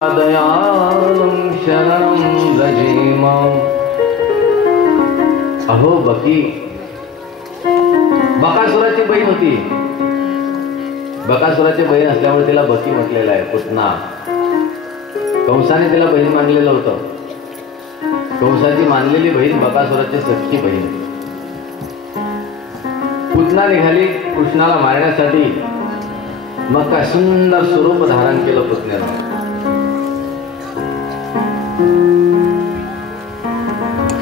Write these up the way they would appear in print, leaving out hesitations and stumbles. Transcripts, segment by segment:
दयालं शरणं व्रजेम। अहो बकी, बकासुराची बहीण होती। बकासुराची बहीण असल्यामुळे तिला बकी म्हटलेलं आहे, पुतना। कंसाने तिला बहीण मानलेलं होतं। कंसाची मानलेली बहीण बकासुराची सख्खी बहीण। पुतना निघाली कृष्णाला मारण्यासाठी। मग काय सुंदर स्वरूप धारण केलं पुतण्यानं।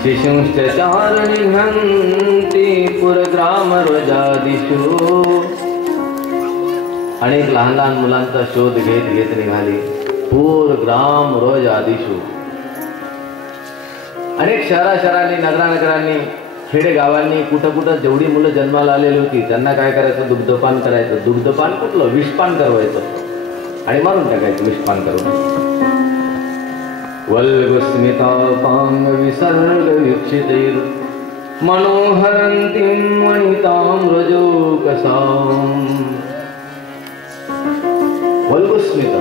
शिशुंश्च चारणी घंती पुरग्राम व्रजादिषु। अनेक लहान लहान मुलांचा शोध घेत घेत निघाली पूरग्राम व्रजादिषु। अनेक शहरांनी नगरांनी खेडेगावांनी कुठं कुठं जेवढी मुलं जन्माला आलेली होती त्यांना काय करायचं, दुग्धपान करायचं। दुग्धपान कुठलं, विषपान करवायचं आणि मारून टाकायचं विषपान करून। वल्गस्मितापांग विसर्ग वीक्षितैर मनोहरन्तीं वनितां व्रजोकसाम्। वल्गस्मित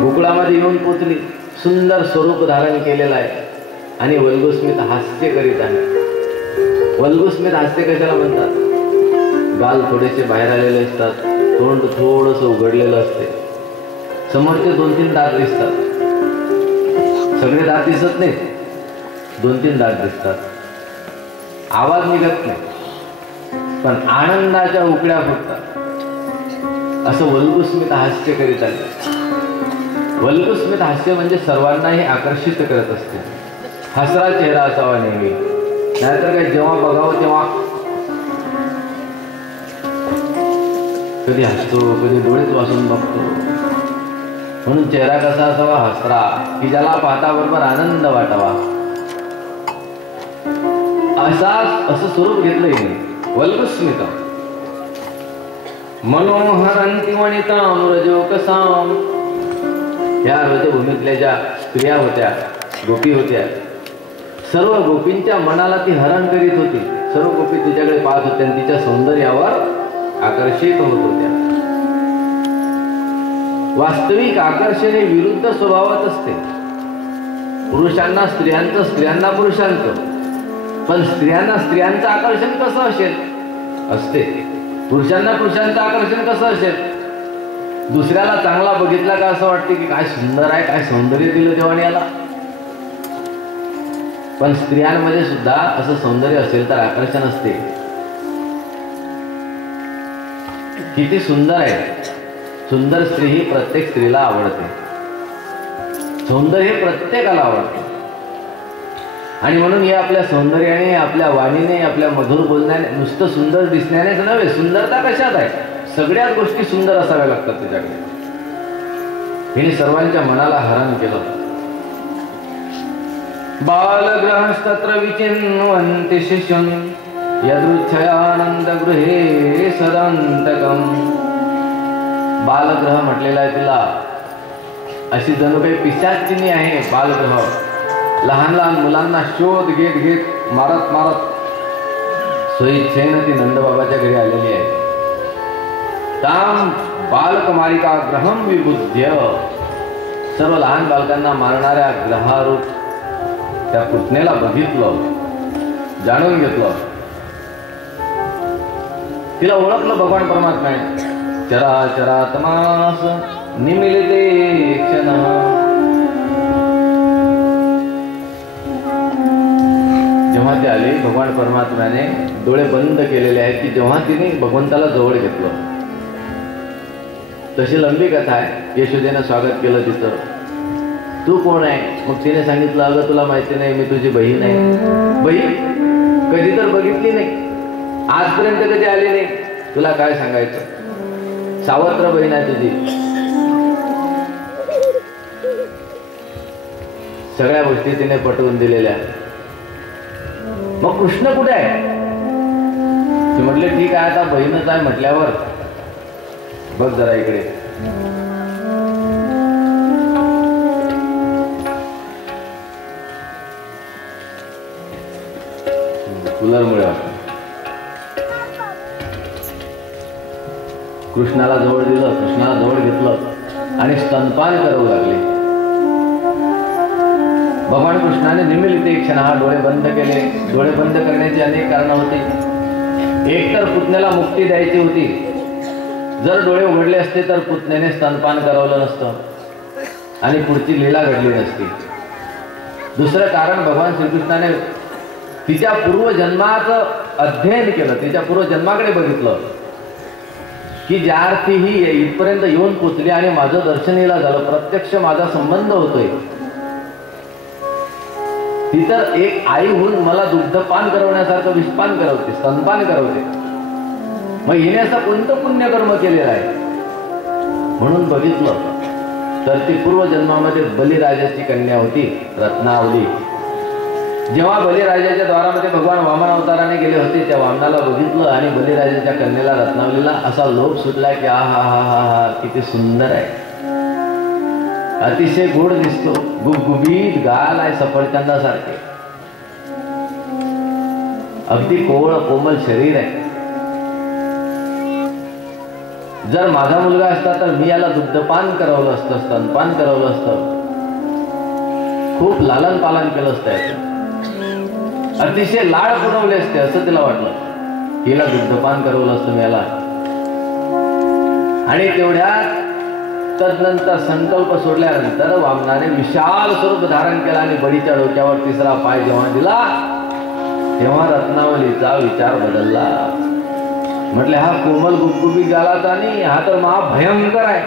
गोकुळामध्ये येऊन पोचली, सुंदर स्वरूप धारण केलेलं आहे आणि वल्गस्मित हास्य करीत आहे। वल्गस्मित हास्य कशाला म्हणतात? गाल थोडेसे बाहेर आलेले असतात, तोंड थोडंसं उघडलेलं असते, समोरचे 2-3 दात दिसतात। सगळे दात दिसत नाहीत, 2-3 दात दिसतात। आवाज निघत नाही, पण आनंदाच्या उकळ्या फुटतात। असं वल्गस्मित हास्य करीत आले। वल्गस्मित हास्य म्हणजे सर्वांनाही आकर्षित करत असते। हसरा चेहरा असावा नेहमी, नाहीतर काय जेव्हा बघावं तेव्हा कधी हसतो, कधी डोळेच वाचून बघतो। म्हणून चेहरा कसा असावा, हसरा, की ज्याला पाहता बरोबर आनंद वाटावा, असं स्वरूप घेतलंय मी वल्गस्मित। मनोहरन्ती वनितां व्रजोकसाम्। या व्रजभूमीतल्या ज्या स्त्रिया होत्या, गोपी होत्या, सर्व गोपींच्या मनाला ती हरण करीत होती। सर्व गोपी तिच्याकडे पाहत होत्या आणि तिच्या सौंदर्यावर आकर्षित होत होत्या। वास्तविक आकर्षण हे विरुद्ध स्वभावात असते। पुरुषांना स्त्रियांचं, स्त्रियांना पुरुषांचं। पण स्त्रियांना स्त्रियांचं आकर्षण कसं असेल असते, पुरुषांना पुरुषांचं आकर्षण कसं असेल? दुसऱ्याला चांगला बघितला का असं वाटते की काय सुंदर आहे, काय सौंदर्य दिलं देवाने याला। पण स्त्रियांमध्ये सुद्धा असं सौंदर्य असेल तर आकर्षण असते। किती सुंदर आहे, सुंदर स्त्री ही प्रत्येक स्त्रीला आवडते। सौंदर्य हे प्रत्येकाला आवडते आणि म्हणून हे आपल्या सौंदर्याने, आपल्या वाणीने, आपल्या मधुर बोलण्याने, नुसतं सुंदर दिसण्यानेच नव्हे, सुंदरता कशात आहे, सगळ्याच गोष्टी सुंदर असाव्या लागतात त्याच्याकडे। हिने सर्वांच्या मनाला हरण केलं। बालग्रहस्तत्र विचिन्वन्ति शिशुं यदृच्छयानंद गृहे सदान्तकम्। बालग्रह म्हटलेला आहे तिला, अशी जणू काही पिशाचिनी आहे बालग्रह। लहान लहान मुलांना शोध घेत घेत मारत मारत स्वइच्छेनं ती नंदबाबाच्या घरी आलेली आहे। ताम बालकमारिका ग्रहम विबुध्य। सर्व लहान बालकांना मारणाऱ्या ग्रहारूप त्या पुतण्याला बघितलं, जाणून घेतलं, तिला ओळखलं भगवान परमात्म्याने। चराचरात्मास निमिलिते क्षणः। जेव्हा ते आले, भगवान परमात्म्याने डोळे बंद केलेले आहेत की जेव्हा तिने भगवंताला जवळ घेतलं। तशी लंबी कथा आहे। यशोदेनं स्वागत केलं तिचं। तू कोण आहे? मग तिने सांगितलं, अगं तुला माहिती नाही, मी तुझी बहीण आहे। बहीण कधी तर बघितली नाही, आजपर्यंत कधी आली नाही, तुला काय सांगायचं, सावत्र बहीण आहे तुझी। सगळ्या गोष्टी तिने पटवून दिलेल्या। मग कृष्ण कुठे आहे? ते म्हटले ठीक आहे, आता बहीणच आहे म्हटल्यावर बघ जरा इकडे। कूलरमुळे कृष्णाला जवळ दिलं, कृष्णाला जवळ घेतलं आणि स्तनपान करू लागले। भगवान कृष्णाने निमिलित एक क्षण डोळे बंद केले. डोळे बंद करण्याची अनेक कारणं होती. एक तर पुतण्याला मुक्ती द्यायची होती. जर डोळे उघडले असते तर पुतण्याने स्तनपान करवलं नसतं आणि पुढची लीला घडली नसती. दुसरं कारण, भगवान श्रीकृष्णाने तिच्या पूर्वजन्माचं अध्ययन केलं. तिच्या पूर्वजन्माकडे बघितलं की ज्या अर्थी ही इथपर्यंत येऊन पोचली आणि माझं दर्शन हिला झालं, प्रत्यक्ष माझा संबंध होतोय. ती तर एक आई होऊन मला दुग्धपान करवण्यासारखं विषपान करवते, स्तनपान करवते. मग हिने असं कोणतं पुण्यकर्म केलेलं आहे? म्हणून बघितलं तर ती पूर्वजन्मामध्ये बलिराजाची कन्या होती, रत्नावली. जेव्हा बलिराजाच्या द्वारामध्ये भगवान वामन अवताराने गेले होते, त्या वामनाला बघितलं आणि बलिराजाच्या कन्येला, रत्नावलीला असा लोभ सुटला की आ हा हा हा हा किती सुंदर आहे, अतिशय गोड दिसतो, गुबगुबीत गाल आहे, सफरचंदासारखे, अगदी कोवळ कोमल शरीर आहे. जर माझा मुलगा असता तर मी याला दुग्धपान करवलं असतं, स्तनपान करवलं असतं, खूप लालन पालन केलं असतं, अतिशय लाड पुरवले असते असं तिला वाटलं. हिला दुग्धपान करवलं असतं याला. आणि तेवढ्यात तदनंतर संकल्प सोडल्यानंतर वामनाने विशाल स्वरूप धारण केला आणि बळीच्या डोक्यावर तिसरा पाय जेव्हा दिला तेव्हा रत्नावलीचा विचार बदलला. म्हटले हा कोमल गुबगुबी गालाचा नाही, हा तर महाभयंकर आहे.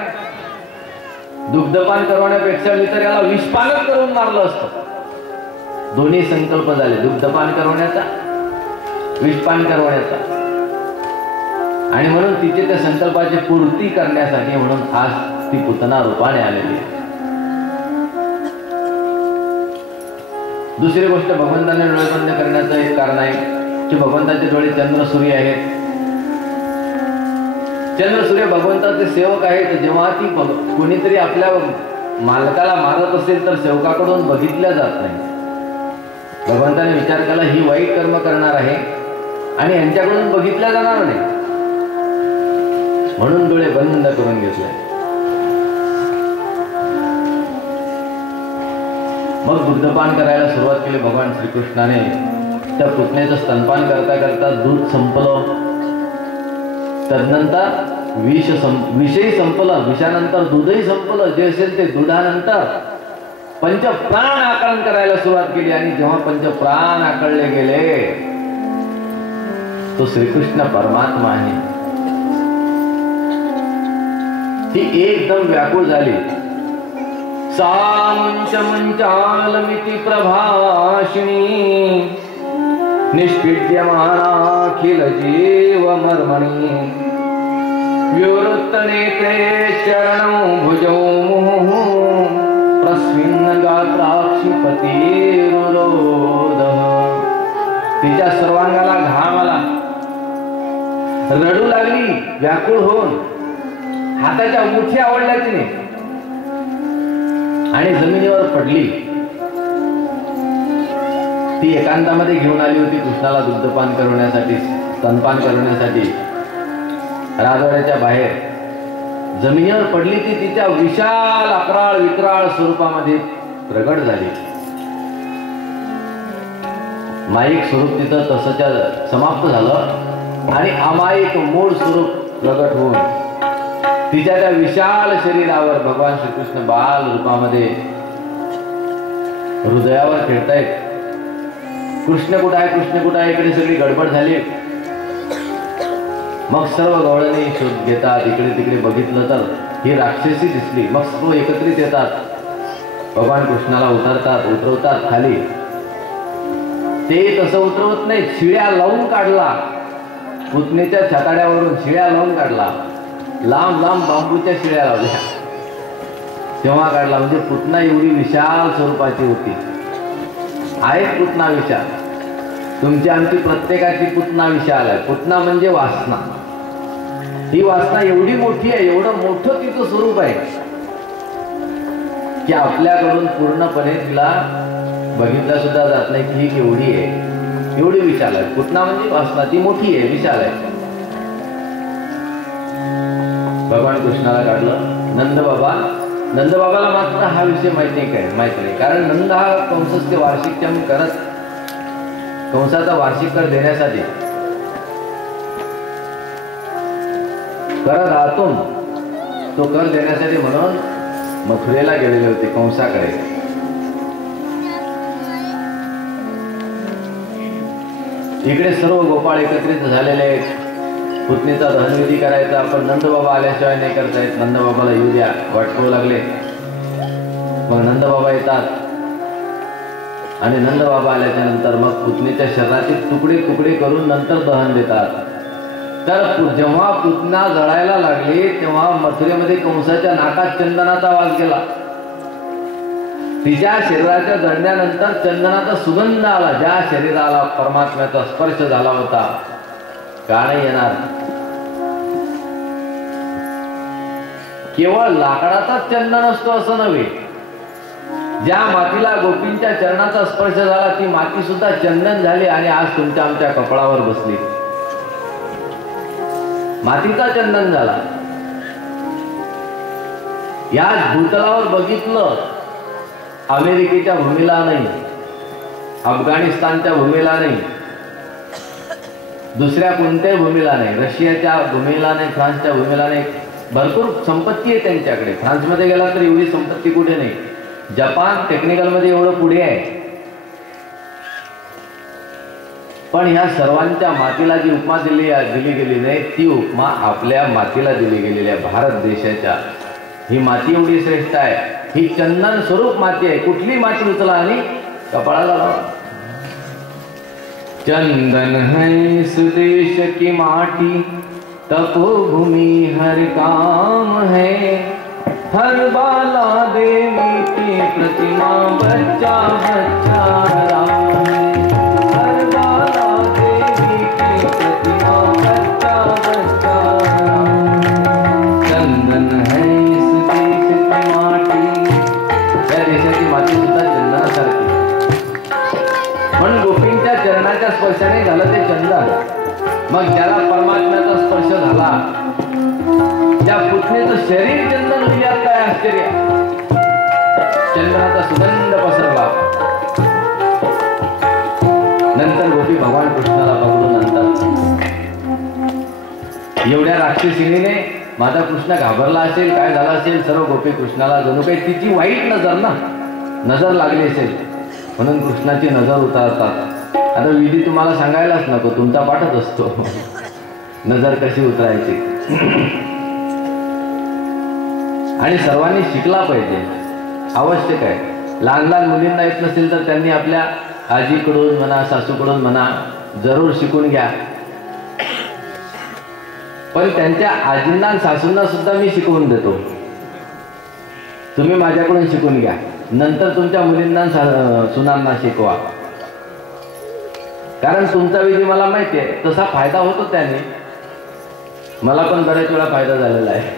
दुग्धपान करवण्यापेक्षा मी तर याला विषपानच करून मारलं असतं. दोन्ही संकल्प झाले, दुग्धपान करवण्याचा, विषपान करवण्याचा. आणि म्हणून तिचे त्या संकल्पाची पूर्ती करण्यासाठी म्हणून आज ती पुतना रूपाने आलेली आहे. दुसरी गोष्ट, भगवंताने डोळे बंद करण्याचं एक कारण आहे की भगवंताचे डोळे चंद्र सूर्य आहेत. चंद्र सूर्य भगवंताचे सेवक आहेत. जेव्हा ती कोणीतरी आपल्या मालकाला मारत असेल तर सेवकाकडून बघितल्या जात नाही. भगवंताने विचार केला ही वाईट कर्म करणार आहे आणि यांच्याकडून बघितल्या जाणार नाही, म्हणून डोळे बंद करून घेतले. मग दुग्धपान करायला सुरुवात केली भगवान श्रीकृष्णाने. त्या पुतण्याचं स्तनपान करता करता दूध संपलं. तदनंतर विषही संपलं, विषानंतर दूधही संपलं. जे असेल ते दुधानंतर पंचप्राण आकलन करायला सुरुवात केली. आणि जेव्हा पंचप्राण आकळले गेले तो श्रीकृष्ण परमात्मा आहे. ती एकदम व्याकुळ झाली. सामंच मंचालमिति प्रभाषिणी निष्पीड्यमानाखिल जीव मर्मणि विवृत्त नेत्रे चरणौ भुजौ प्रस्विन्न गात्राक्षिपतिरुरोध. तिच्या सर्वांगाला घाम आला, रडू लागली व्याकुळ होऊन. हाताच्या मुठी आवडल्या तिने आणि जमिनीवर पडली. ती एकांतामध्ये घेऊन आली होती कृष्णाला दुग्धपान करवण्यासाठी, स्तनपान करवण्यासाठी. राजवाड्याच्या बाहेर जमिनीवर पडली. ती तिच्या विशाल अकराळ विक्राळ स्वरूपामध्ये प्रगट झाली. माईक स्वरूप तिथं तसंच्या समाप्त झालं आणि अमायिक मूळ स्वरूप प्रगट होऊन तिच्या त्या विशाल शरीरावर भगवान श्रीकृष्ण बाल रूपामध्ये हृदयावर खेळतायत. कृष्ण कुठं आहे, कृष्ण कुठं आहे, इकडे सगळी गडबड झाली. मग सर्व गवळणी शोध घेतात. इकडे तिकडे बघितलं तर ही राक्षसी दिसली. मग सर्व एकत्रित येतात, भगवान कृष्णाला उतरवतात खाली. ते तसं उतरवत नाही, शिळ्या लावून काढला. पुतणीच्या छाताड्यावरून शिळ्या लावून काढला. लांब लांब बांबूच्या शिळ्या लावल्या तेव्हा काढला. म्हणजे पुतना एवढी विशाल स्वरूपाची होती. आहे पुतना विशाल. तुमची आमची प्रत्येकाची पुतना विशाल आहे. पुतना म्हणजे वासना. ही वासना एवढी मोठी आहे, एवढं मोठं तिचं स्वरूप आहे की आपल्याकडून पूर्णपणे तिला बघितलं सुद्धा जात नाही की ही केवढी आहे, एवढी विशाल आहे. पुतना म्हणजे वासना, ती मोठी आहे, विशाल आहे. भगवान कृष्णाला काढलं. नंद बाबा नंदबाबाला मात्र हा विषय माहिती नाही, कारण नंद हा कंसाचे वार्षिक करत, कंसाचा वार्षिक कर देण्यासाठी करत आतून तो कर देण्यासाठी म्हणून मथुरेला गेलेले होते कंसाकडे. इकडे सर्व गोपाळ एकत्रित झालेले आहेत. पुतणीचा दहनविधी करायचा, पण नंदबाबा आल्याशिवाय नाही करता येत. नंदबाबाला येऊ द्या, वाट पाहू लागले. मग नंदबाबा येतात आणि नंदबाबा आल्याच्या नंतर मग पुतणीच्या शरीराचे तुकडे तुकडे करून नंतर दहन देतात. तर जेव्हा पुतना जळायला लागली तेव्हा मथुरेमध्ये कंसाच्या नाकात चंदनाचा वास गेला. तिच्या शरीराच्या जळण्यानंतर चंदनाचा सुगंध आला. ज्या शरीराला परमात्म्याचा स्पर्श झाला होता, का नाही येणार? केवळ लाकडाचाच चंदन असतो असं नव्हे. ज्या मातीला गोपींच्या चरणाचा स्पर्श झाला ती माती सुद्धा चंदन झाली आणि आज तुमच्या आमच्या कपाळावर बसली. मातीचा चंदन झाला. या भूतलावर बघितलं, अमेरिकेच्या भूमीला नाही, अफगाणिस्तानच्या भूमीला नाही, दुसऱ्या कोणत्याही भूमीला नाही, रशियाच्या भूमीला नाही, फ्रान्सच्या भूमीला नाही. भरपूर संपत्ती आहे त्यांच्याकडे. फ्रान्समध्ये गेला तर एवढी संपत्ती कुठे नाही. जपान टेक्निकल मध्ये एवढं पुढे आहे. पण ह्या सर्वांच्या मातीला जी उपमा दिली गेली नाही, ती उपमा आपल्या मातीला दिली गेलेली आहे. भारत देशाच्या ही माती एवढी श्रेष्ठ आहे. ही चंदन स्वरूप माती आहे. कुठली माती उचला आणि कपाळाला लावा. चंदन है सुदेश की माटी, तपोभूमि हर काम है. हर बाला देवी की प्रतिमा, बच्चा बच्चा राम है. हर बाला देवी की प्रतिमा, बच्चा बच्चा राम. चंदन है इस देश की माटी. या देशाची माती सुद्धा चंदनासारखी. पण गोपींच्या चरणाच्या स्पर्शाने झालं ते चंदन. मग ज्याला परमात्म्याचा स्पर्श झाला, त्या पुतणीचं शरीर चंदन होईल, यात काय आश्चर्य. चंदनाचा सुगंध पसरला. नंतर गोपी भगवान कृष्णाला पकडून आणतात. एवढ्या राक्षसीने माझा कृष्ण घाबरला असेल, काय झाला असेल, सर्व गोपी कृष्णाला जणू काही तिची वाईट नजर लागली असेल म्हणून कृष्णाची नजर उतारतात. आता विधी तुम्हाला सांगायलाच नको, तुमचा पाठच असतो नजर कशी उतरायची. आणि सर्वांनी शिकला पाहिजे, आवश्यक आहे. लहान लहान मुलींना येत नसेल तर त्यांनी आपल्या आजीकडून म्हणा, सासूकडून म्हणा, जरूर शिकून घ्या. पण त्यांच्या आजींना सासूंना सुद्धा मी शिकवून देतो. तुम्ही माझ्याकडून शिकून घ्या, नंतर तुमच्या मुलींना सुनांना शिकवा. कारण तुमचा विधी मला माहिती आहे, तसा फायदा होतो त्याने. मला पण बऱ्याच वेळा फायदा झालेला आहे.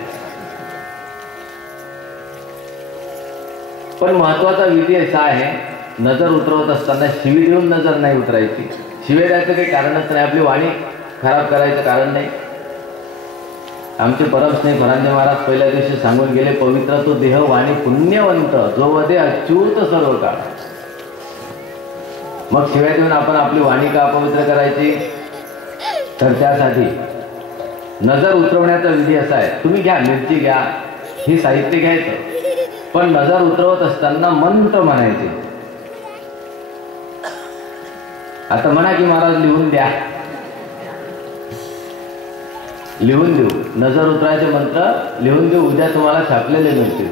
पण महत्वाचा विधी असा आहे, नजर उतरवत असताना शिवी देऊन नजर नाही उतरायची. शिवे द्यायचं काही कारणच नाही, आपली वाणी खराब करायचं कारण नाही. आमचे परमस्नेही भरांजे महाराज पहिल्या दिवशी सांगून गेले, पवित्र तो देह वाणी पुण्यवंत, जो वदे अच्युत सर्व काळ. मग शिव्या देऊन आपण आपली वाणी का अपवित्र करायची? तर त्यासाठी नजर उतरवण्याचा विधी असा आहे. तुम्ही घ्या, मिरची घ्या, हे साहित्य घ्यायचं, पण नजर उतरवत असताना मंत्र म्हणायचे. आता म्हणा की महाराज लिहून द्या, लिहून देऊ. नजर उतरायचे मंत्र लिहून देऊ, उद्या तुम्हाला छापलेले मिळतील.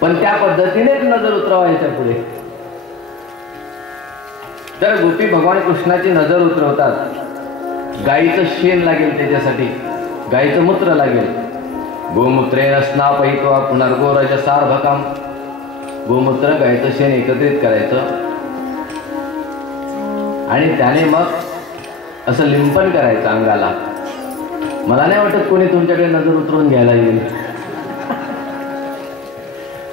पण त्या पद्धतीनेच नजर उतरवायच्या पुढे. तर गोपी भगवान कृष्णाची नजर उतरवतात. गाईचं शेण लागेल, त्याच्यासाठी गाईचं मूत्र लागेल. गोमूत्रेण स्नापयित्वा पुनर्गोरजसार्भकम्. गोमूत्र गाईचं शेण एकत्रित करायचं आणि त्याने मग असं लिंपन करायचं अंगाला. मला नाही वाटत कोणी तुमच्याकडे नजर उतरवून घ्यायला येईल.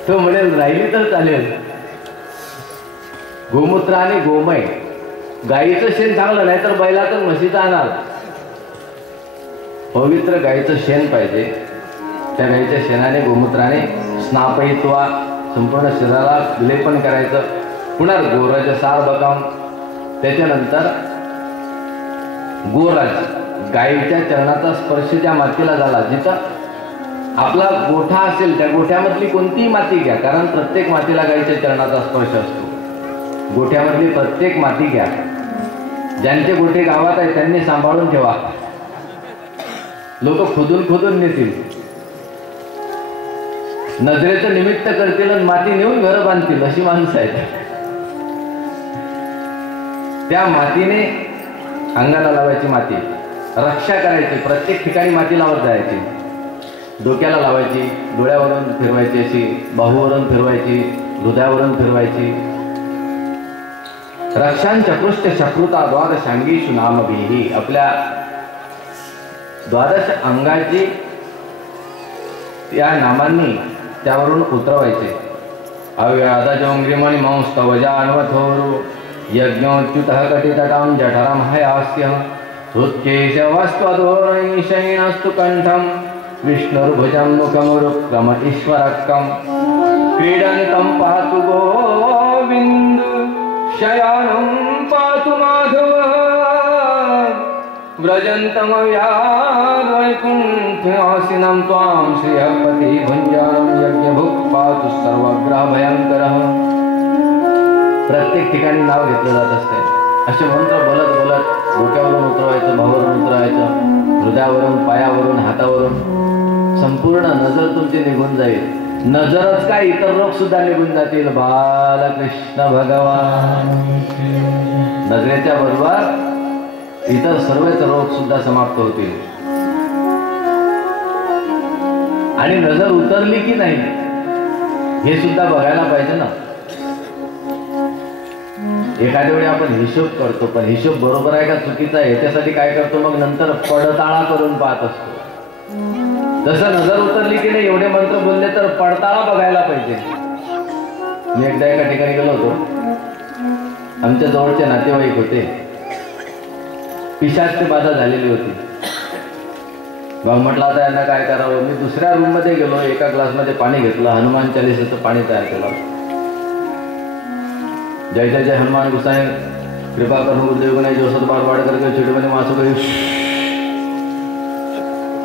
तो म्हणेल राहिली तर चालेल. गोमूत्र आणि गोमय, गाईचं शेण चांगलं, नाही तर बैलाचं म्हशीचं आणाल. पवित्र गाईचं शेण पाहिजे त्या गाईच्या शेणाने गोमूत्राने स्नापयित्वा संपूर्ण शरीराला लेपन करायचं. पुन्हा गोराचं सार बकाम. त्याच्यानंतर गोराज गाईच्या चरणाचा स्पर्श ज्या मातीला झाला, जिथं आपला गोठा असेल त्या गोठ्यामधली कोणतीही माती घ्या, कारण प्रत्येक मातीला गाईच्या चरणाचा स्पर्श असतो. गोठ्यामधली प्रत्येक माती घ्या. ज्यांचे गोठे गावात आहेत त्यांनी सांभाळून ठेवा. लोक खोदून खोदून नेतील, नजरेचं निमित्त करतील आणि माती नेऊन घर बांधतील, अशी माणसं आहेत. त्या मातीने अंगाला लावायची, माती रक्षा करायची. प्रत्येक ठिकाणी माती लावत जायची. डोक्याला लावायची, डोळ्यावरून फिरवायची, अशी बाहूवरून फिरवायची, हृदयावरून फिरवायची. रक्षां चतुष्ट शत्रुता द्वादशांगीषु नामभिः. आपल्या द्वादश अंगाची या नामांनी त्यावरून उतरवायचे. अव्यादजोंग्रिमणि मंस्तवजान्वथोरु यज्ञोच्युतः कटितटां जठरं हयास्य हृत्केशवस्त्वधोरैशैनस्तु कण्ठं विष्णुर्भुजं मुखमुरुक्रम ईश्वरक्कं क्रीडन्तं पातु गोविन्द शयानं पातु माधव व्रजन्तं वैकुण्ठवासिनं त्वां श्रियपति भुञ्जानं यज्ञभुक् पातु सर्वग्रहभयङ्करः. प्रत्येक ठिकाणी नाव घेतलं जात असते. असे मंत्र बोलत बोलत डोक्यावरून उतरवायचं, भावावरून उतरवायचं, हृदयावरून, पायावरून, हातावरून. संपूर्ण नजर तुमची निघून जाईल. नजरच काय, इतर रोग सुद्धा निघून जातील. बालकृष्ण भगवान. नजरेच्या बरोबर इतर सर्वच रोग सुद्धा समाप्त होतील. आणि नजर उतरली की नाही हे सुद्धा बघायला पाहिजे ना. एखाद्या वेळी आपण हिशोब करतो, पण हिशोब बरोबर आहे का चुकीचा आहे याच्यासाठी काय करतो, मग नंतर पडताळा करून पाहत असतो. जसं नजर उतरली की नाही एवढे मंत्र बोलले तर पडताळा बघायला पाहिजे. मी एकदा एका ठिकाणी गेलो होतो. आमच्या जवळचे नातेवाईक होते. पिशाच बाधा झालेली होती. मग म्हटलं आता यांना काय करावं. मी दुसऱ्या रूम मध्ये गेलो. एका ग्लासमध्ये पाणी घेतलं, हनुमान चालीसाचं पाणी तयार केलं. जय जय जय हनुमान गोसाई कृपा करून गुरुदेव गणाई जो सत बार बाड़ करके छोटे बने मासो गई.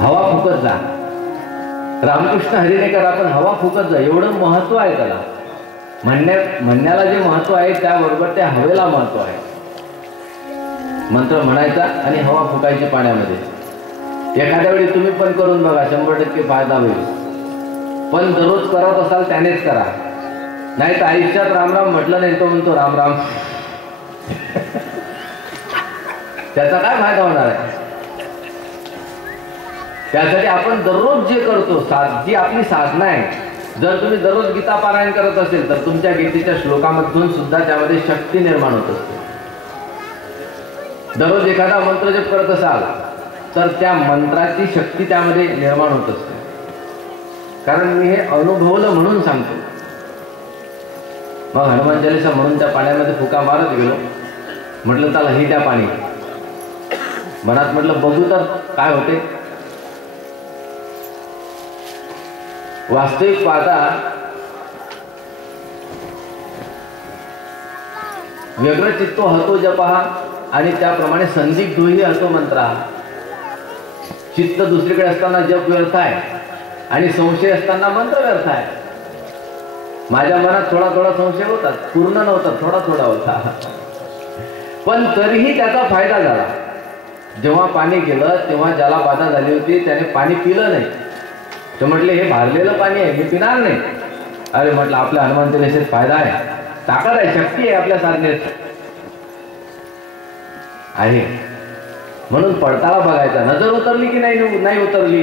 हवा फुकत जा. रामकृष्ण हरीने करा, पण हवा फुकत जा. एवढं महत्व आहे त्याला. म्हणण्याला जे महत्व आहे त्याबरोबर त्या हवेला महत्व आहे. मंत्र म्हणायचा आणि हवा फुकायची पाण्यामध्ये. एखाद्या वेळी तुम्ही पण करून बघा, 100% फायदा होईल. पण दररोज करत असाल त्यानेच करा. नाही तर आयुष्यात रामराम म्हटलं नाही तो म्हणतो राम राम. त्याचा काय फायदा होणार आहे. त्यासाठी आपण दररोज जे करतो, जी आपली साधना आहे, जर तुम्ही दररोज गीता पारायण करत असेल तर तुमच्या गीतेच्या श्लोकामधून सुद्धा त्यामध्ये शक्ती निर्माण होत असते. दररोज एखादा मंत्र जप करत असाल तर त्या मंत्राची शक्ती त्यामध्ये निर्माण होत असते. कारण मी हे अनुभवलं म्हणून सांगतो. मग हनुमान चालीसा म्हणून त्या पाण्यामध्ये फुका मारत गेलो. म्हटलं चला ही त्या पाणी. मनात म्हटलं बघू तर काय होते. वास्तविक पाहता व्यग्र चित्तो हतो जपहा आणि त्याप्रमाणे संदिग्धोही हतो मंत्र. चित्त दुसरीकडे असताना जप व्यर्थ आहे आणि संशय असताना मंत्र व्यर्थ आहे. माझ्या मनात थोडा थोडा संशय होता, पूर्ण नव्हता, थोडा थोडा होता, पण तरीही त्याचा फायदा झाला. जेव्हा पाणी गेलं तेव्हा ज्याला बाधा झाली होती त्याने पाणी पिलं नाही. तर म्हटले हे भारलेलं पाणी आहे, मी पिणार नाही. अरे म्हटलं आपल्या हनुमान चालीसेत फायदा आहे, ताकद आहे, शक्ती आहे आपल्या साधनेत आहे. म्हणून पडताळा बघायचा. नजर उतरली की नाही उतरली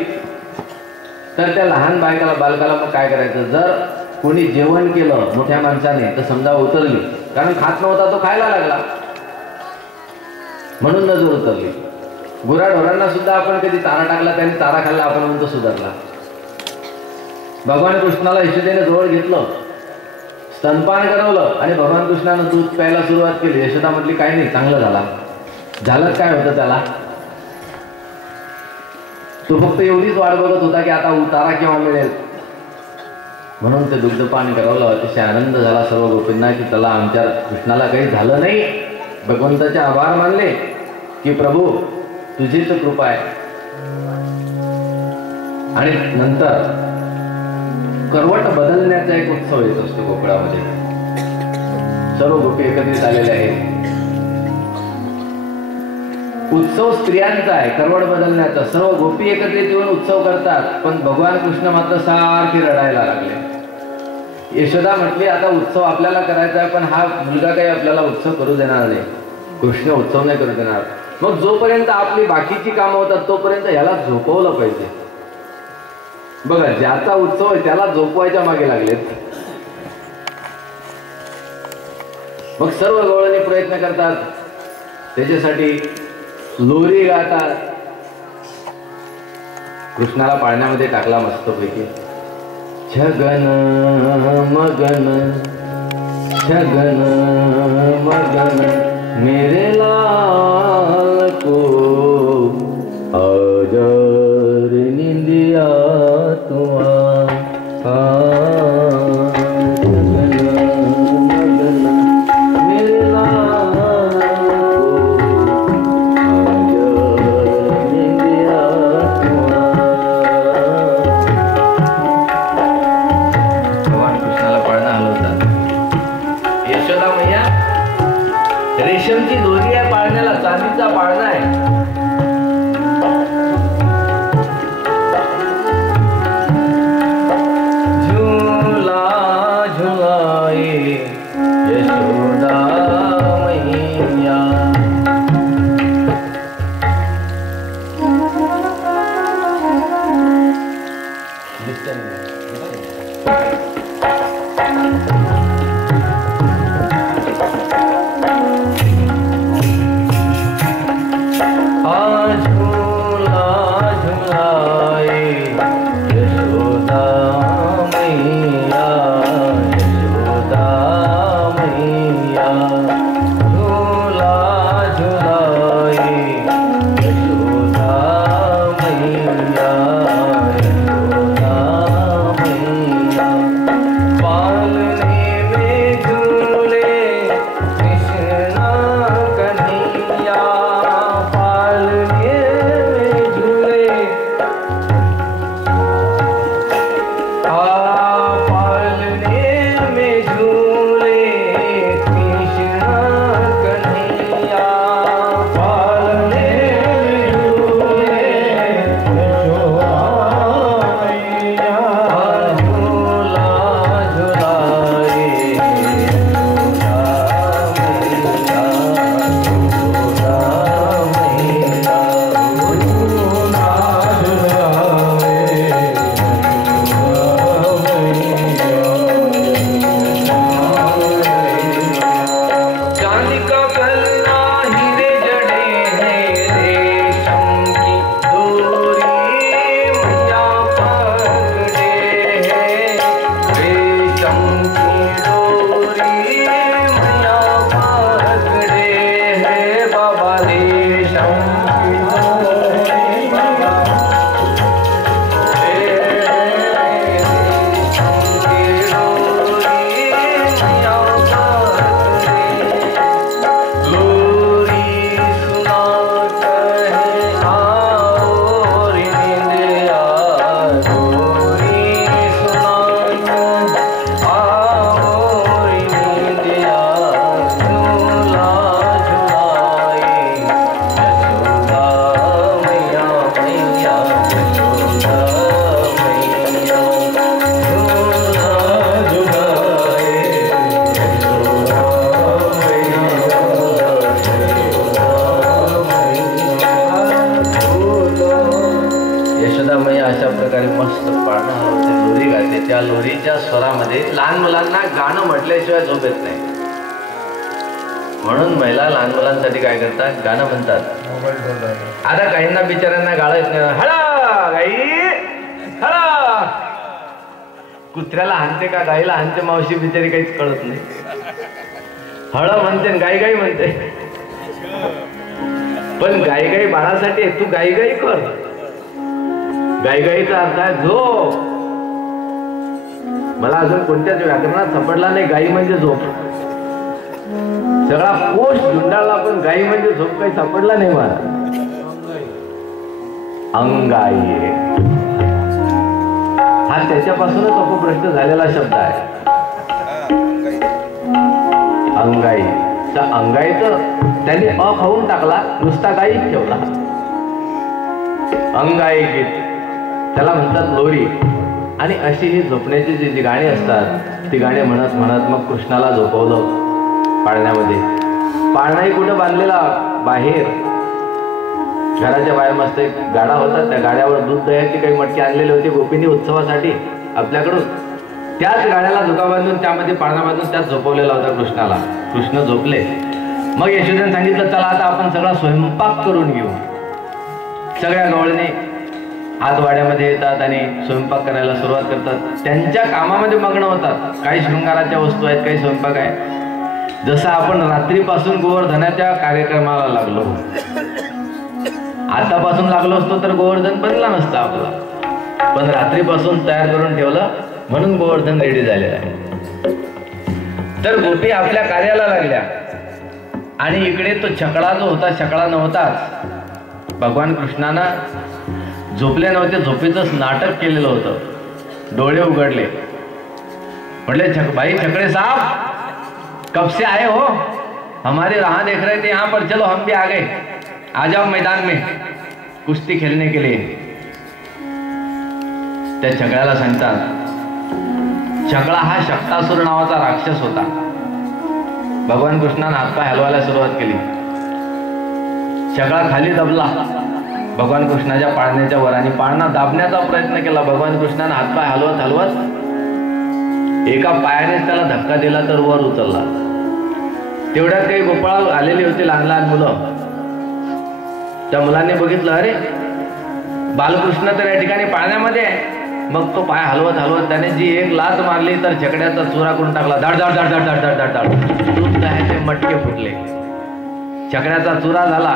तर त्या लहान बालकाला मग काय करायचं. जर कोणी जेवण केलं मोठ्या माणसाने तर समजा उतरली, कारण खात नव्हता तो खायला लागला म्हणून नजर उतरली. गुराढोरांना सुद्धा आपण कधी चारा टाकला त्याने चारा खाल्ला आपण म्हणतो सुधारला. भगवान कृष्णाला यशोदेने जवळ घेतलं, स्तनपान करवलं आणि भगवान कृष्णानं दूध प्यायला सुरुवात केली. यशोदा म्हटली काय नाही, चांगलं झालं काय होतं त्याला. तो फक्त एवढीच वाट बघत होता की आता उतारा केव्हा मिळेल, म्हणून ते दुग्धपान करावलं. अतिशय आनंद झाला सर्व गोपींना की त्याला आमच्या कृष्णाला काही झालं नाही. भगवंताचे आभार मानले की प्रभू तुझीच कृपा आहे. आणि नंतर करवट बदलण्याचा एक उत्सव येत असतो गोकुळामध्ये. सर्व गोपी एकत्रित आलेले आहेत. उत्सव स्त्रियांचा आहे, करवट बदलण्याचा. सर्व गोपी एकत्रित येऊन उत्सव करतात. पण भगवान कृष्ण मात्र सारखे रडायला लागले. यशोदा म्हटली आता उत्सव आपल्याला करायचा आहे, पण हा मुलगा काही आपल्याला उत्सव करू देणार नाही. कृष्ण उत्सव नाही करू देणार. मग जोपर्यंत आपली बाकीची कामं होतात तोपर्यंत ह्याला झोपवलं पाहिजे. बघा, ज्याचा उत्सव आहे त्याला झोपवायच्या मागे लागलेत. मग सर्व गवळणी प्रयत्न करतात, त्याच्यासाठी लोरी गातात. कृष्णाला पाळण्यामध्ये टाकला मस्तपैकी. छगन मगन छगन मगन मेरे लाल को आजार निंदिया तुआ. छगन मगन मेरे लाल को आजार निंदिया तुआ. भगवान कृष्णाला पाळणा हलवतात. यशोदा मैया रेशमची दोरी आहे पाळण्याला, चांदीचा पाळणा आहे. झुला झुलाए यशोदा मैया. लोरीच्या स्वरामध्ये लहान मुलांना गाणं म्हटल्याशिवाय झोप येत नाही. म्हणून महिला लहान मुलांसाठी काय करतात, गाणं म्हणतात. आता काहींना बिचाऱ्यांना गाळं येत नाही. हळा गाई हळा. कुत्र्याला हाणते का गाईला हाणते मावशी बिचारी काहीच कळत नाही. हळ म्हणते गाई गाई म्हणते. पण गाई गाई बाळासाठी तू गाई गाई कर. गाईचा अर्थ आहे झोप. मला अजून कोणत्याच व्याकरणात सापडला नाही गाई म्हणजे झोप. सगळा कोश झुंडाळला पण गाई म्हणजे झोप काही सापडला नाही मला. अंगाई हा त्याच्यापासूनच अपभ्रष्ट झालेला शब्द आहे. अंगाई अंगाईचं त्यांनी अ खाऊन टाकला, नुसता गाई ठेवला. अंगाई गीत त्याला म्हणतात लोरी. आणि अशी ही झोपण्याची जी गाणी असतात ती गाणी म्हणत म्हणत मग कृष्णाला झोपवलं पाळण्यामध्ये. पाळणाही कुठं बांधलेला, बाहेर घराच्या बाहेर मस्त एक गाडा होता. त्या गाड्यावर दूध दह्याची काही मटके आणलेले होते गोपींनी उत्सवासाठी आपल्याकडून. त्याच गाड्याला झोका बांधून त्यामध्ये पाळणा बांधून त्यात झोपवलेला होता कृष्णाला. कृष्ण झोपले. मग यशोदेने सांगितलं चला आता आपण सगळा स्वयंपाक करून घेऊ. सगळ्या गवळणी आतवाड्यामध्ये येतात आणि स्वयंपाक करायला सुरुवात करतात. त्यांच्या कामामध्ये मग्न होतात. काही शृंगाराच्या वस्तू आहेत, काही स्वयंपाक आहे. जसं आपण रात्रीपासून गोवर्धनाच्या कार्यक्रमाला लागलो, आतापासून लागलो असतो तर गोवर्धन बनला नसता आपला. पण रात्रीपासून तयार करून ठेवलं म्हणून गोवर्धन रेडी झालेला आहे. तर गोपी आपल्या कार्याला लागल्या. आणि इकडे तो छकडा जो होता, छकडा नव्हताच. भगवान कृष्णानं झोपले नव्हते, झोपेचंच नाटक केलेलं होतं. डोळे उघडले. म्हटले भाई छकड़े साहब, कब से आए हो? हमारी राह देख रहे थे यहाँ पर, चलो हम भी आ गए, आ जाओ मैदान में कुश्ती खेलने के लिए. त्या छकड्याला सांगतात, छकडा हा शक्तासुर नावाचा राक्षस होता. भगवान कृष्णाने हातपाय हलवायला सुरुवात केली. छकडा खाली दबला भगवान कृष्णाच्या पाळण्याच्या वर आणि पाळणा दाबण्याचा प्रयत्न केला. भगवान कृष्णाने हातपाय हलवत हलवत एका पायानेच त्याला धक्का दिला तर वर उचलला. तेवढ्यात काही गोपाळ आलेली होती, लहान लहान मुलं. त्या मुलांनी बघितलं, अरे बालकृष्ण तर या ठिकाणी पाळण्यामध्ये आहे. मग तो पाय हलवत हलवत त्याने जी एक लात मारली तर छकड्याचा चुरा करून टाकला. धाड धाड धाड धाड धाड धाड धाड दूध दह्याचे मटके फुटले. छकड्याचा चुरा झाला.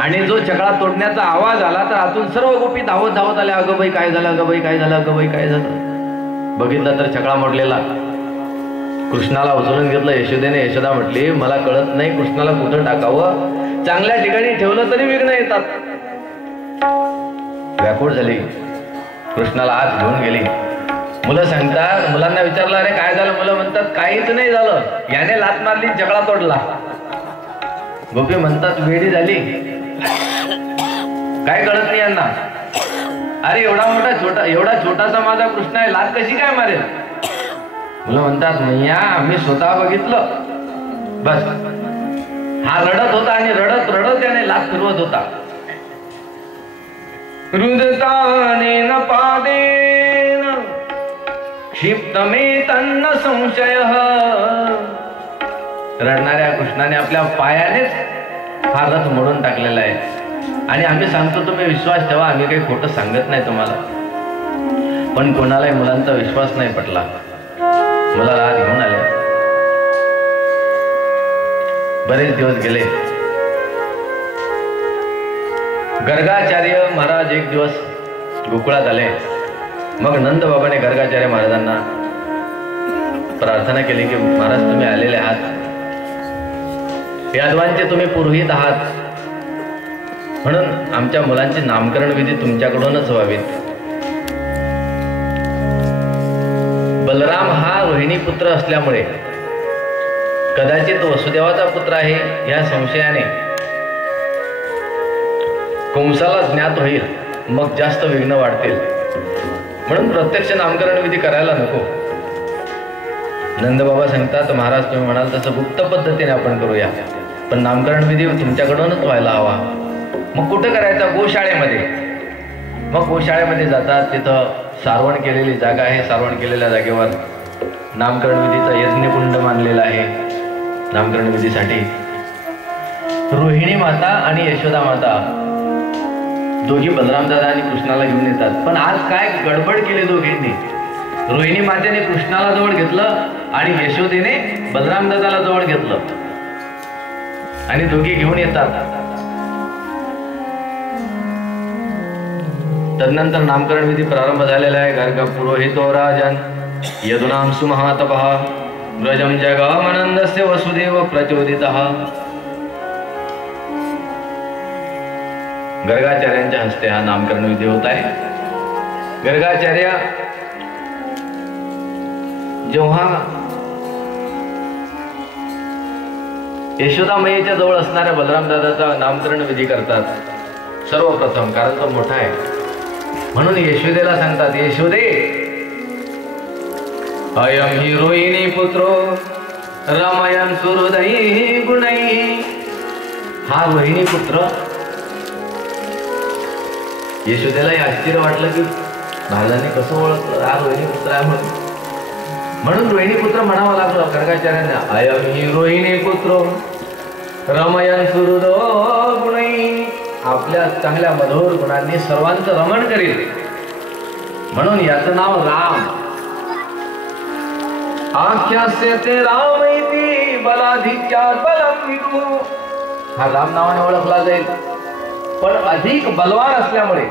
आणि जो छकडा तोडण्याचा आवाज आला तर आतून सर्व गोपी धावत धावत आल्या. अगं बाई काय झालं, अगं बाई काय झालं, अगं बाई काय झालं. बघितलं तर छकडा मोडलेला. कृष्णाला उचलून घेतलं यशोदेने. यशोदा म्हटली मला कळत नाही कृष्णाला कुठं टाकावं, चांगल्या ठिकाणी ठेवलं तरी विघ्न येतात. व्याकुळ झाली. कृष्णाला आत घेऊन गेली. मुलं सांगतात, मुलांना विचारलं अरे काय झालं? मुलं म्हणतात काहीच नाही झालं, याने लात मारली छकडा तोडला. गोपी म्हणतात वेडी झाली, काय कळत नाही यांना. अरे एवढा छोटासा माझा कृष्ण आहे, लात कशी काय मारेल? मुलं म्हणतात मैया आम्ही स्वतः बघितलं. बस हा रडत होता आणि रडत रडत त्याने लात फिरवत होता. रुदतानेन पादेन क्षिप्तमे तन्न संशयः. रडणाऱ्या कृष्णाने आपल्या पायानेच हा रथ मोडून टाकलेला आहे. आणि आम्ही सांगतो तुम्ही विश्वास ठेवा, आम्ही काही खोटं सांगत नाही तुम्हाला. पण कोणालाही मुलांचा विश्वास नाही पटला. मुलाला आत घेऊन आले. बरेच दिवस गेले. गर्गाचार्य महाराज एक दिवस गोकुळात आले. मग नंद बाबाने गर्गाचार्य महाराजांना प्रार्थना केली की महाराज तुम्ही आलेले आहात, यादवांचे तुम्ही पुरोहित आहात, म्हणून आमच्या मुलांची नामकरण विधी तुमच्याकडूनच व्हावीत. बलराम हा रोहिणी पुत्र असल्यामुळे कदाचित वसुदेवाचा पुत्र आहे या संशयाने कंसाला ज्ञात होईल, मग जास्त विघ्न वाढतील. म्हणून प्रत्यक्ष नामकरण विधी करायला नको. नंदबाबा सांगतात महाराज तुम्ही म्हणाल तसं गुप्त पद्धतीने आपण करूया, पण नामकरण विधी तुमच्याकडूनच व्हायला हवा. मग कुठं करायचा? गोशाळेमध्ये. मग गोशाळेमध्ये जातात. तिथं सारवण केलेली जागा आहे. सारवण केलेल्या जागेवर नामकरण विधीचा यज्ञकुंड मानलेला आहे. नामकरण विधीसाठी रोहिणी माता आणि यशोदा माता दोघी बलरामदादा आणि कृष्णाला घेऊन येतात. पण आज काय गडबड केली दोघींनी. रोहिणी मातेने कृष्णाला जवळ घेतलं आणि यशोदेने बलरामदादाला जवळ घेतलं आणि दोघी घेऊन येतात. तदनंतर नामकरण विधी प्रारंभ झालेला आहे. गर्ग पुरोहितो राजन यदुनाम सुमहातपः व्रजम जगामनंदस्य वसुदेव प्रचोदितः. गर्गाचार्यांच्या हस्ते हा नामकरण विधी होत आहे. गर्गाचार्य जेव्हा यशोदा मैयेच्या जवळ असणाऱ्या बलराम दादाचा नामकरण विधी करतात सर्वप्रथम, कारण तो मोठा आहे म्हणून यशोदेला सांगतात, यशोदे अयम हि रोहिणी पुत्रो रमयन सुहृदयी गुणैः. हा रोहिणी पुत्र. यशोदेला आश्चर्य वाटलं की महाराजांनी कसं ओळखलं हा रोहिणी पुत्र आहे म्हणून रोहिणी पुत्र म्हणावं लागलं गर्गाचार्यांना. अयम हि रोहिणी पुत्रो रमयन सुहृद गुणैः. आपल्या चांगल्या मधुर गुणांनी सर्वांचं रमण करील म्हणून याचं नाव राम. आख्यास्यते राम इति बलाधिक्यात् बलं विदु. हा राम नावाने ओळखला जाईल, पण अधिक बलवान असल्यामुळे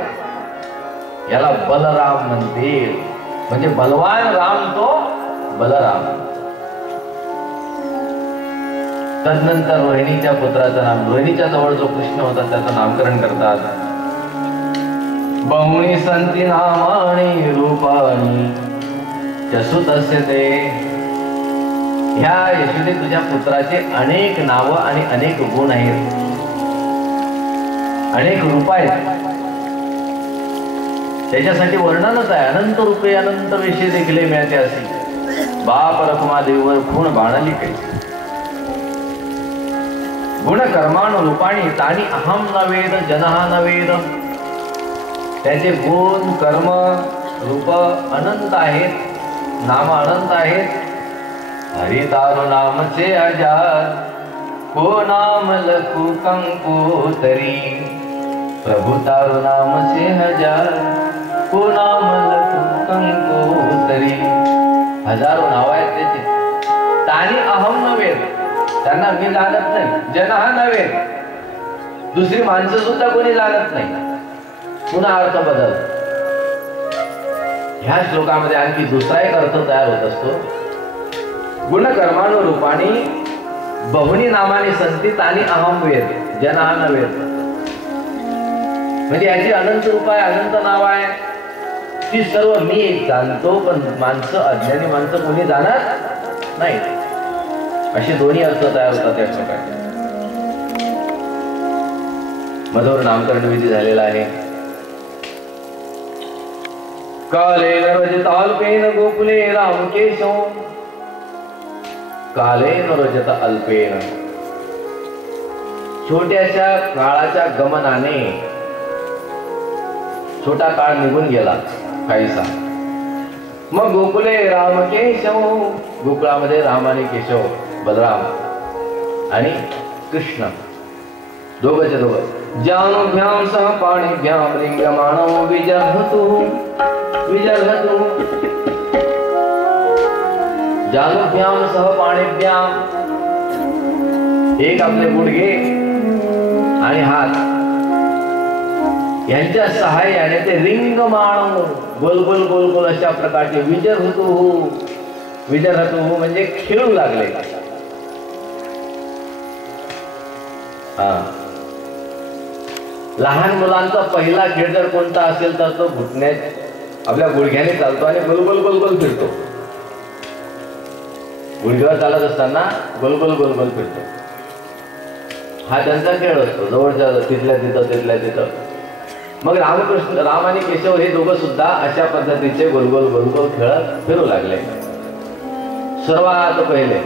याला बलराम म्हणतील. म्हणजे बलवान राम तो बलराम. तदनंतर रोहिणीच्या पुत्राचं नाम, रोहिणीच्या जवळ जो कृष्ण होता त्याचं नामकरण करतात. बहुणी संती नामानी रूपाणी चसुतस्य ते. ह्या यशोदे तुझ्या पुत्राचे अनेक नाव आणि अनेक गुण आहेत, अनेक रूप आहेत. त्याच्यासाठी वर्णनच आहे. अनंत रूपे अनंत वेशे देखले मिळते असे बाप रखमा देवर खूण बाणाली काही. गुण कर्माण रूपाणी तानी अहम न वेद जनहा न वेद. त्याचे गुण कर्म रूप अनंत आहेत, नाम अनंत आहेत. हरि तारो नामचे हजार को नाम लखू कंकोतरी. प्रभु तारो नामचे हजार को नाम लखू कंकोतरी. हजारो नाव आहेत त्याचे. तानी अहम न वेद, त्यांना मी जाणत नाही. जनहा न वेद, दुसरी माणसं सुद्धा कोणी जाणत नाही. पुन्हा अर्थ बदल. ह्या श्लोकामध्ये आणखी दुसरा एक अर्थ तयार होत असतो. गुणकर्माणु रूपाणी बहुनी नामानी संती तानी अहम वेद जनहा न वेद. म्हणजे याची अनंत रूप आहे, अनंत नाव आहे. ती सर्व मी एक जाणतो, पण माणसं अज्ञानी माणसं कोणी जाणत नाही. असे दोन्ही अर्थ तयार होतात त्या श्लोकाचे. मधुर नामकरण विधी झालेला आहे. कालेन रजत अल्पेन गोकुले रामकेशव. कालेन रजत अल्पेन, छोट्याशा काळाच्या गमनाने छोटा काळ निघून गेला काहीसा. मग गोकुले रामकेशव, गोकुळामध्ये राम आणि केशव, बलराम आणि कृष्ण दोघंचे दोघं. जानुभ्याम सह पाणीभ्याम लिंगमाणो विजर्हतु विजर्हतु. जानुभ्याम सह पाणीभ्याम, एक आपले गुडघे आणि हात यांच्या सहाय्याने ते रिंगमाणो गोल गोल गोल गोल अशा प्रकारचे विजर्हतु. विजर्हतु म्हणजे खेळू लागले. लहान मुलांचा पहिला खेळ जर कोणता असेल तर तो घुटण्यात आपल्या गुडघ्याने चालतो आणि गोल गोल गोल गोल फिरतो. गुडघ्यावर चालत असताना गोल गोल गोल गोल फिरतो. हा त्यांचा खेळ असतो, जवळच्या तिथल्या तिथं तिथल्या तिथं. मग रामकृष्ण, राम आणि केशव हे दोघं सुद्धा अशा पद्धतीचे गोल गोल गोल गोल खेळत फिरू लागले. सर्वात पहिले.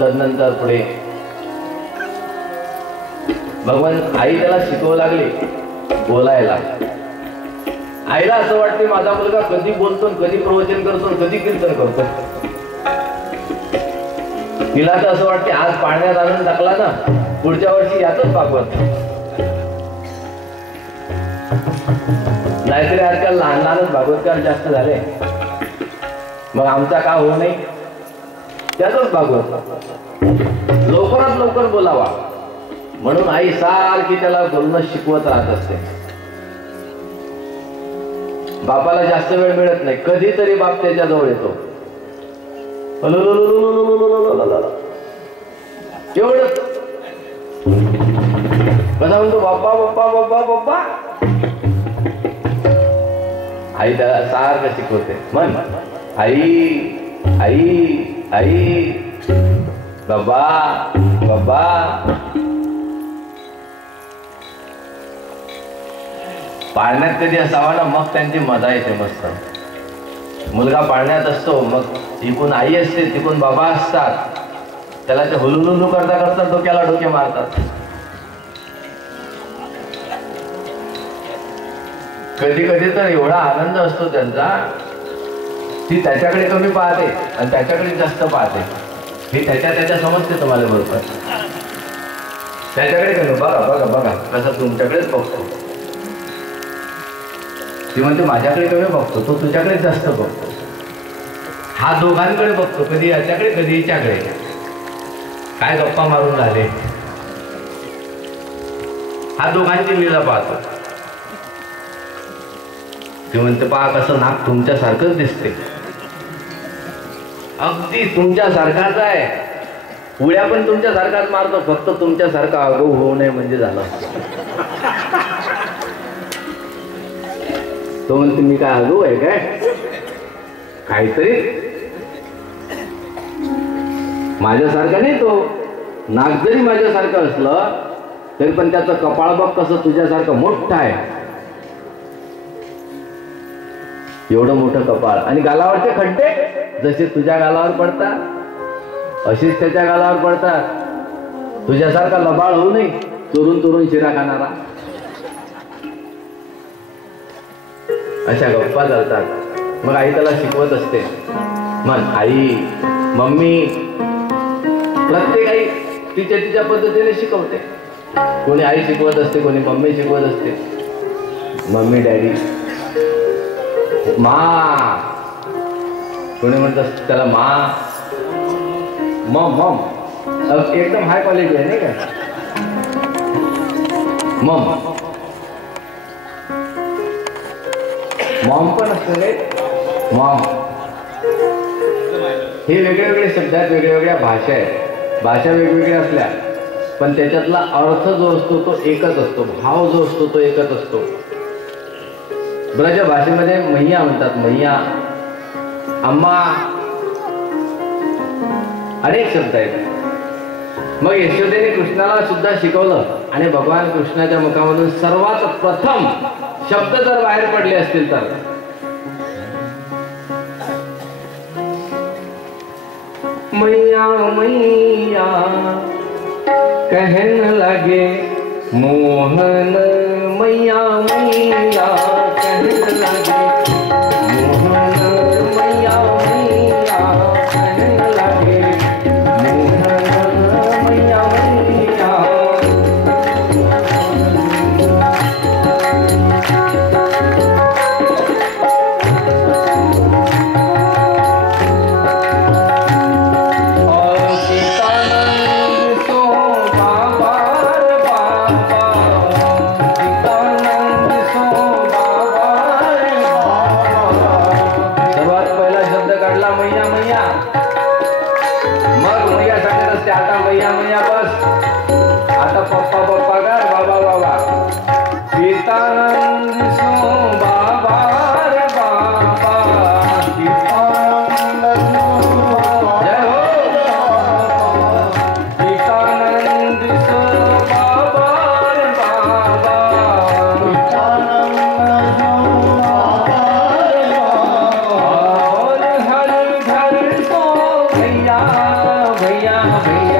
तदनंतर पुढे भगवान आई त्याला शिकवू लागली बोलायला. आईला असं वाटते माझा मुलगा कधी बोलतो, कधी प्रवचन करतो, कधी कीर्तन करतो. तिला तर असं वाटते आज पाण्यात आणून टाकला ना, पुढच्या वर्षी यातच भागवत. नाहीतरी आजकाल लहान लहानच भागवतकार जास्त झाले. मग आमचा का होऊ नये, त्यातच भागवत. लवकरात लवकर बोलावा. म्हणून आई सारखी त्याला बोलणं शिकवत राहत असते. बापाला जास्त वेळ मिळत नाही, कधीतरी बाप त्याच्या जवळ येतो. एवढंच कसा म्हणतो, बाप्पा बाप्पा बाप्पा बाप्पा. आई त्याला सारखं शिकवते, म्हण आई आई आई, बाबा बाबा. पाळण्यात कधी असावा ना, मग त्यांची मजा येते मस्त. मुलगा पाळण्यात असतो, मग तिकून आई असते, तिकून बाबा असतात. त्याला ते हुलुलुलू करता करता डोक्याला डोके मारतात. कधी कधी तर एवढा आनंद असतो त्यांचा, ती त्याच्याकडे कमी पाहते आणि त्याच्याकडे जास्त पाहते. ही त्याच्या समजते तुम्हाला बरोबर. त्याच्याकडे कमी, बघा बघा बघा कसं तुमच्याकडेच बघतो. ती म्हणते माझ्याकडे कमी बघतो, तो तुझ्याकडे जास्त बघतो. हा दोघांकडे बघतो, कधी याच्याकडे कधी हिच्याकडे. काय गप्पा मारून झाले, हा दोघांची लीला पाहतो. ती म्हणते पहा कसं नाक तुमच्यासारखंच दिसते, अगदी तुमच्यासारखाच आहे. उड्या पण तुमच्यासारखाच मारतो, फक्त तुमच्यासारखा आगाऊ होऊ नये म्हणजे झालं. तो म्हणते मी काय आगाऊ आहे काय, काहीतरी माझ्यासारखा नाही तो. नाक जरी माझ्यासारखं असलं तरी पण त्याचं कपाळ बघ कसं तुझ्यासारखं मोठं आहे. एवढं मोठं कपाळ आणि गालावरचे खड्डे जसे तुझ्या गालावर पडतात अशीच त्याच्या गालावर पडतात. तुझ्यासारखा लबाळ होऊ नये, चोरून चोरून शिरा खाणारा. अशा गप्पा चालतात. मग आई त्याला शिकवत असते, मग आई मम्मी. प्रत्येक आई तिच्या तिच्या पद्धतीने शिकवते. कोणी आई शिकवत असते, कोणी मम्मी शिकवत असते. मम्मी डॅडी, मा, कोणी म्हणत त्याला मा, मम. मम एकदम हाय क्वालिटी आहे नाही का, मम. मॉम पण असतं रे, मॉम. हे वेगळे वेगळे शब्द आहेत, वेगळ्या वेगळ्या भाषा आहेत. भाषा वेगवेगळ्या असल्या पण त्याच्यातला अर्थ जो असतो तो एकच असतो, भाव जो असतो तो एकच असतो. ब्रज भाषेमध्ये मैया म्हणतात, मैया, अम्मा, अनेक शब्द आहेत. मग यशोदेने कृष्णाला सुद्धा शिकवलं आणि भगवान कृष्णाच्या मुखामधून सर्वात प्रथम शब्द जर बाहेर पडले असतील तर मैया मैया कहने लगे मोहन, मैया मैया कहने लगे मोहन, मैया मैया कहने लगे मोहन, मैया मैया. आता मैया मैया बस, आता पप्पा पप्पा कर, बाबा बाबा. सीतानंद सो बाबा रे बाबा, सीतानंद जय हो. सीतानंद सो बाबा रे बाबा, सीतानंद सो बाबा रे बाबा. और हर घर सो भैया भैया भैया.